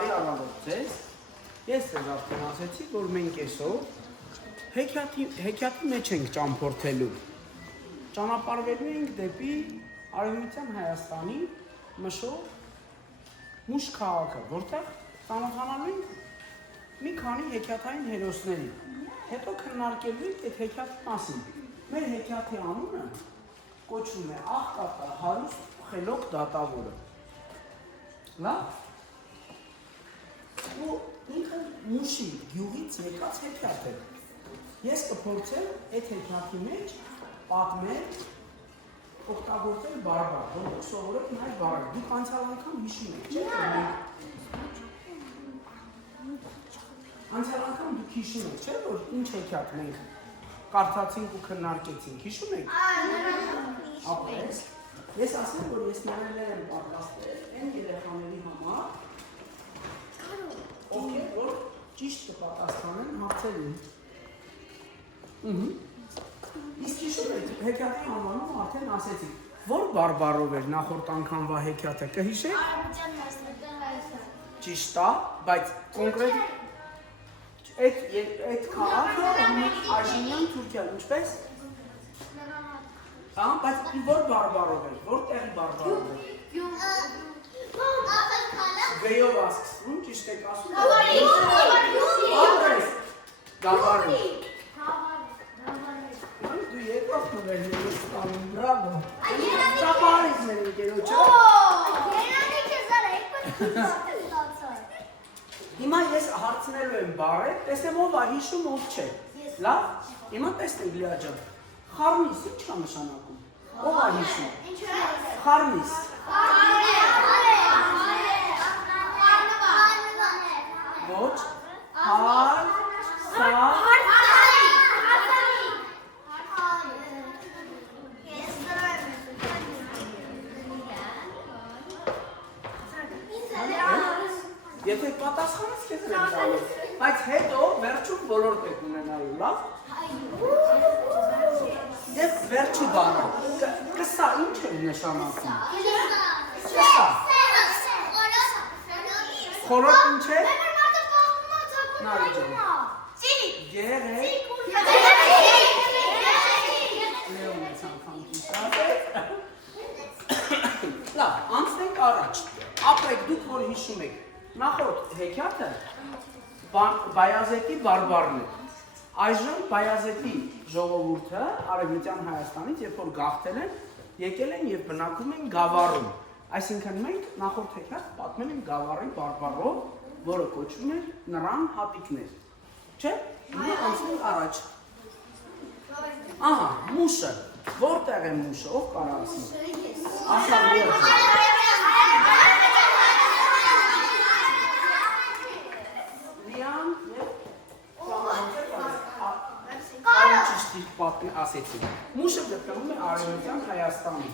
Ձեզ ես ձեզ արդեն ասեցի, որ մենք այսօր հեքիաթի մեջ ենք ճամփորդելու։ Ճանապարհվելու ենք դեպի Արևմտյան Հայաստանի Մշով Մուշ քաղաքը, որտեղ ծանոթանալու ենք մի քանի հեքիաթային հերոսների։ Հետո քննարկելու ենք այդ հեքիաթի մասին։ Մեր հեքիաթի անունը կոչվում է Աղքատը հարուստ խելոք դատավորը։ Լավ։ Ու ինքը Մուշի գյուղից եկած հեքիաթ է։ Ես կփորձեմ այդ հեքիաթի մեջ պատմել, օգտագործել բարբառ, որոնք սովորել են այդ բառերը։ Դուք անցյալ անգամ հիշում եք, չէ՞, որ անցյալ անգամ դուք հիշում եք, չէ՞, որ ինչ հեքիաթ մենք կարդացինք ու քննարկեցինք, հիշում եք։ Ապրես։ Ես ասեմ, որ ես նրաններ եմ պատրաստել այն երեխաների համար, ովքեր որ ճիշտ կպատասխանեն հարցերին։ Իսկ հիշում եք, հեքիաթի անվանում արդեն ասեցիք, որ բարբառով էր նախորդ անգամվա հեքիաթը, կհիշեք։ Արևմտյան Հայաստան։ Ճիշտ է, բայց կոնկրետ այդ քաղաքը Արժանյան Թուրքիա, ինչպես։ Բայց որ բարբառով էր, որտեղի բարբառով էր։ Վեյով ասկսվում, ճիշտ եք ասում։ Գավառի։ Դու երկրորդ նվերներ ես ստանում, բրավո։ Գավառից մեր ընկերոջը։ Հիմա ես հարցնելու եմ բառեր, տեսնեմ ով է հիշում, ով չէ։ Լավ, հիմա տեսնենք Լիա ջան։ Խառնիս ինչ է նշանակում։ Ով է հիշում։ Խառնիս։ Ոչ, հար, սա, եթե պատասխանես քեզ եմ տալու, բայց հետո վերջում ոլորտ եք ունենալու, լավ։ Եվ վերջի բանը, կսա ինչ է նշանակում։ Կսա։ Խորոտ ինչ է։ Նարի ջան։ Գերեք։ Լեոն ես անգամ ճիշտ ասեց։ Լավ, անցնենք առաջ։ Ապրեք դուք որ հիշում եք։ Նախորդ հեքիաթը Բայազետի բարբառն է։ Այժմ Բայազետի ժողովուրդը Արևմտյան Հայաստանից, երբ որ գաղթել են, եկել են եւ բնակվում են Գավառում։ Այսինքն մենք նախորդ հեքիաթ պատմել ենք Գավառի բարբառով, որը կոչվում է Նրան հատիկներ։ Չէ՞։ Հիմա անցնենք առաջ։ Ահա, Մուշը։ Որտեղ է Մուշը, ով կարա ասի։ Ասա Լիա։ Ասեցի։ Մուշը գտնվում է Արևմտյան Հայաստանում։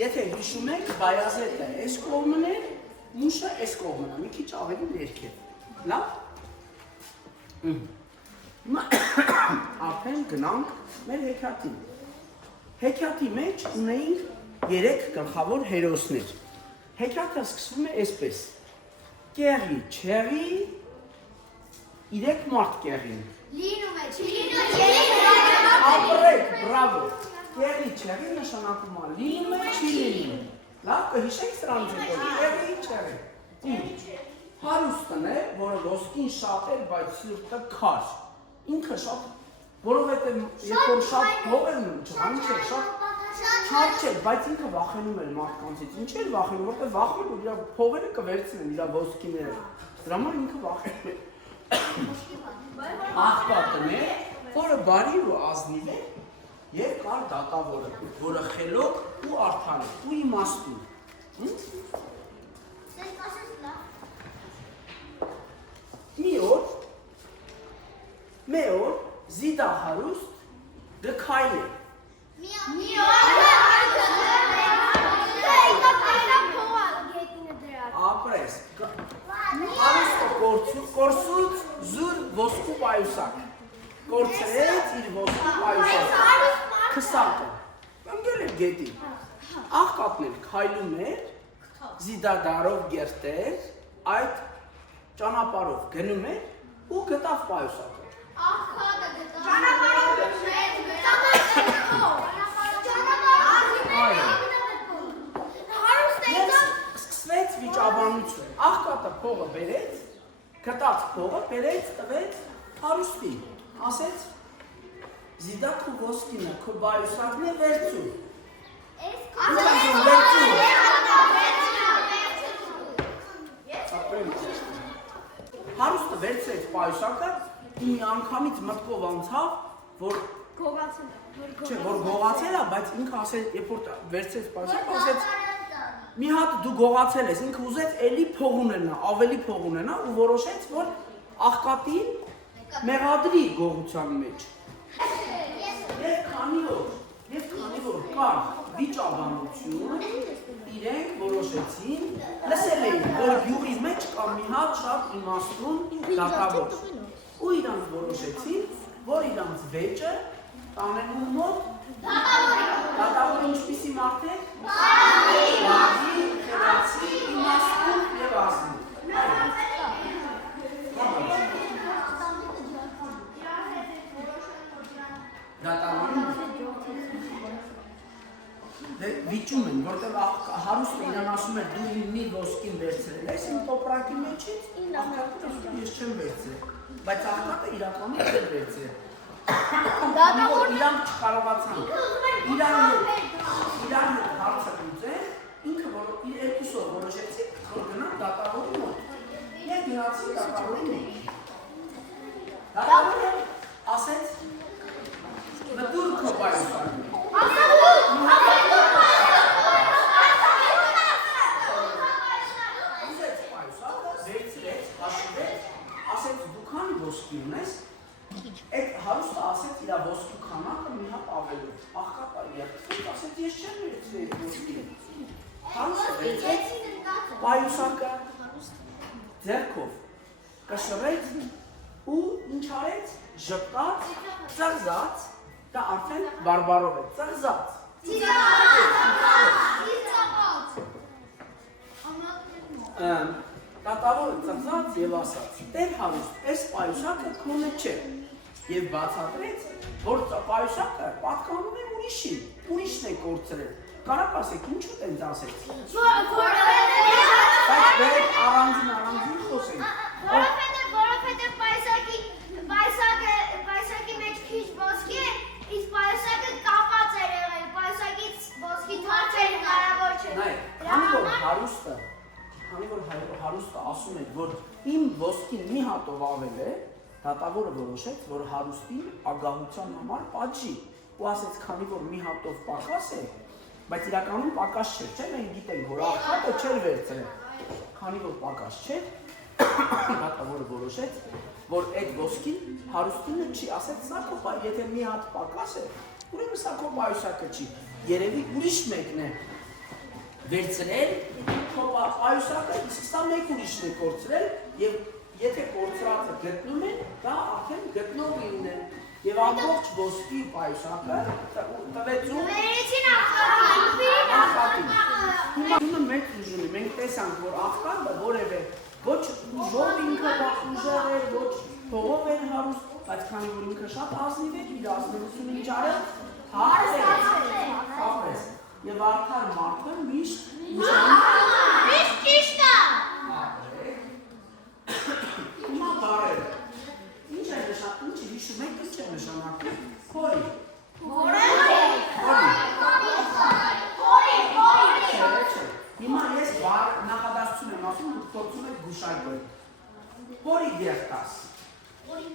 Եթե հիշում եք, Բայազետը այս կողմն է, Մուշը այս կողմն է, մի քիչ ավելի ներքև։ Լավ։ Հիմա արդեն գնանք մեր հեքիաթին։ Հեքիաթի մեջ ունեինք 3 գլխավոր հերոսներ։ Հեքիաթը սկսվում է այսպես. Կեղի, չեղի, 3 մարդ կեղին։ Լինում է, չի Ապրեք, բրավո։ Կեղի չեղի նշանակում է լինում է, չի լինում։ Լավ, կհիշեք սրանց հետո, կեղի չեղի։ Հարուստն է, որը ոսկին շատ էր, բայց սիրտը քար։ Ինքը շատ, որովհետև երբ որ շատ փող են ջղան չէ, շատ չար չէ, բայց ինքը վախենում էր մարդկանցից։ Ինչ էր վախենում, որտեղ վախենում որ իր փողերը կվերցնեն իր ոսկիները։ Դրա համար ինքը վախենում էր։ Աղքատն է, որը բարի ու ազնիվ է, եւ կար դատավորը, որը խելոք ու արդար է, ու իմաստուն։ Մի օր Զիդա հարուստ գքայլ է։ Ապրես, հարուստը կորսուց զուր ոսկու պայուսակ։ Կորցրեց իր ոսկու պայուսակը, քսակը, ընկել էր գետին, աղքատն էր քայլում էր, Զիդադարով գերտեր, այդ ճանապարհով գնում էր ու գտավ պայուսակը։ Աղքատը գտավ։ Ճանապարհով Սկսվեց վիճաբանություն։ Աղքատը փողը բերեց, գտած փողը բերեց, տվեց հարուստին։ Ասեց. «Զիդա քո ոսկինը, քո պայուսակն է վերցու»։ Հարուստը վերցրեց պայուսակը, մի անգամից մտքով անցավ, որ գողացել է, բայց ինքը ասել, երբ որ վերցրեց պայուսակը, ասեց մի հատ դու գողացել ես, ինքը ուզեց էլի փող ունենա, ավելի փող ունենա ու որոշեց, որ աղքատին մեղադրի գողության մեջ։ Եվ քանի որ կար վիճաբանություն, իրենք որոշեցին, լսել էին, որ յուղի մեջ կա մի հատ շատ իմաստուն դատավոր։ Ու իրանք որոշեցին, որ իրանք վեճը տանելու մոտ դատավորը ինչպիսի մարդ է։ Բարի, խելացի, իմաստուն և ազնիվ։ Դատավորին վիճում են, որտեղ հարուստը իրան ասում էր դու մի ոսկին վերցրել ես, իմ տոպրակի մեջից աղքատը ես չեմ վերցրել, բայց աղքատը իրականում չէր վերցրել։ Իրանք չկարողացան իրան հետ հարցը լուծել, ինքը իր երկուսով որոշեցին, որ գնան դատավորի մոտ։ Եվ գնացին դատավորի մոտ։ Դատավորը ասեց մտուր քո պայուսակը։ Ուզեց պայուսակը, վերցրեց, հաշվեց, ասեց դու քանի ոսկի ունես, այդ հարուստը ասեց իր ոսկու քանակը մի հատ ավելով, աղքատը երդվեց, ասեց ես չեմ վերցրել այդ ոսկին։ Հարուստը վերցրեց, պայուսակը ձեռքով կշռեց ու ինչ արեց, ժպտաց, ծղզաց, դա արդեն բարբարով է, ծղզաց։ Դատավորը ծղզաց և ասաց, տեր հարուստ, այս պայուսակը քոնը չէ, և բացատրեց, որ պայուսակը պատկանում է ուրիշին, ուրիշն է կորցրել, կարապ ասեք, ինչու տենց ասեց։ Բայց բերեք առանձին խոսենք։ Որովհետև պայուսակի մեջ քիչ ոսկի է, իսկ պայուսակը կապած էր եղել, պայուսակից ոսկի թափել հնարավոր չէ։ Քանի որ հարուստը ասում է, որ իմ ոսկին մի հատով ավել է, դատավորը որոշեց, որ հարուստին ագահության համար պատժի ու ասեց, քանի որ մի հատով պակաս է, բայց իրականում պակաս չէր, չէ՞, մենք գիտենք, որ աղքատը չէր վերցրել, քանի որ պակաս չէր, դատավորը որոշեց, որ այդ ոսկին հարուստինը չի, ասեց, սա քո եթե մի հատ պակաս է, ուրեմն սա քո պայուսակը չի, երևի ուրիշ մեկն է վերցրել քո պայուսակը, իսկ սա մեկ ուրիշն է կորցրել և եթե կորցրածը գտնում են, դա արդեն գտնողին է և ամբողջ ոսկի պայուսակը տվեցում աղքատին։ Հիմա մեծ ուժ ունի, մենք տեսանք, որ աղքատը որևէ ոչ ուժով ինքը ուժեղ էր, ոչ փողով էր հարուստ, բայց քանի որ ինքը շատ ազնիվ էր, իր ազնվությունը ինչ արել, հաղթեց։ Եվ արդար մարդը միշտ ճիշտ է։ Հիմա բարերը, ինչ է հիշում եք, ինչ է նշանակում, խորի։ Հիմա ես նախադասություն եմ ասում, դուք փորձում եք գուշակել։ Խորի գերտաս։ Խորի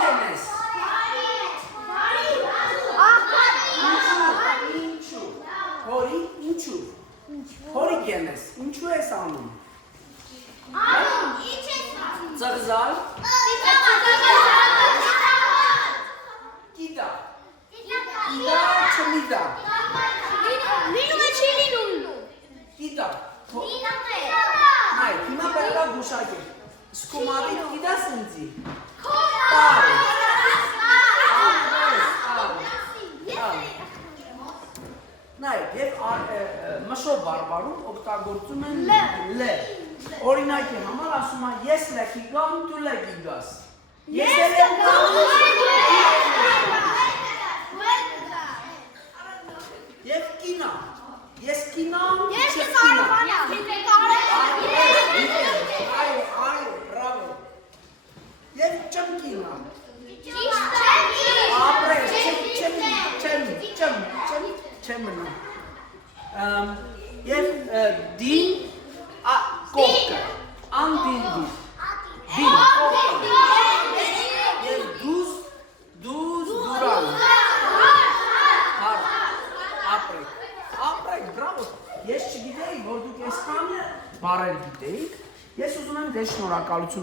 կենես։ Խորի ինչու։ Խորի կենես, ինչու ես անում։ Ծղզալ։ Գիտա։ Գիտա չմիտա։ Լինում է չի լինում։ Գիտա։ Լինում է։ Հայ, հիմա պետք է գուշակել։ Սկումավիտ գիտաս ինձի։ Նայ, և մշով բարբարում օգտագործում են լ։ Օրինակի համար ասում եմ ես լեքի գամ, դու լեքի գաս։ Ես էլ եմ Եվ կինա։ Ես կինամ, Ես չես կինա։ Այո, բրավո։ Եվ չեմ կինա։ Չեմ մնում։ Եվ դին կողքը, անդին դին, կողքը, և դուրան, ապրեք, բրավո, ես չգիտեի, որ դուք եսքան բարեր գիտեիք, ես ուզում եմ դե շնորհակալություն